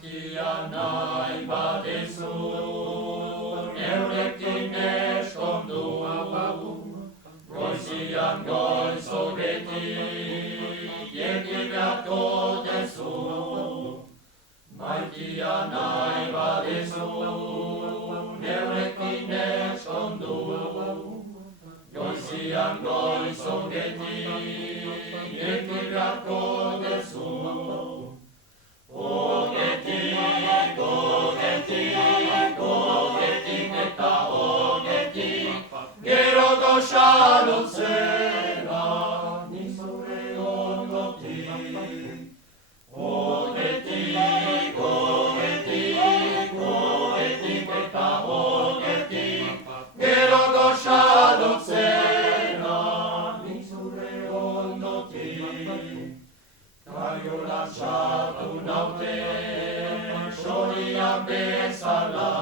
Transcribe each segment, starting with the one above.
Maitia nahi badezu, eurekin eskondu, goizian goizo beti, jeki beharko dezu. Maitia nahi badezu, eurekin eskondu, goizian goizo beti, jeki beharko dezu. Ogetik eta ogetik, gero goxalon zera, nizure ondotik. Ogetik eta ogetik, gero goxalon zera, nizure ondotik. Kaiola sartu naute, sorian bezala,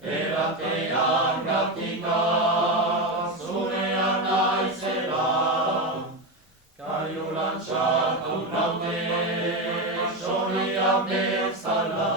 eratean gatika, zurean aizela. Kaiolan sartu naute, sorian bezala,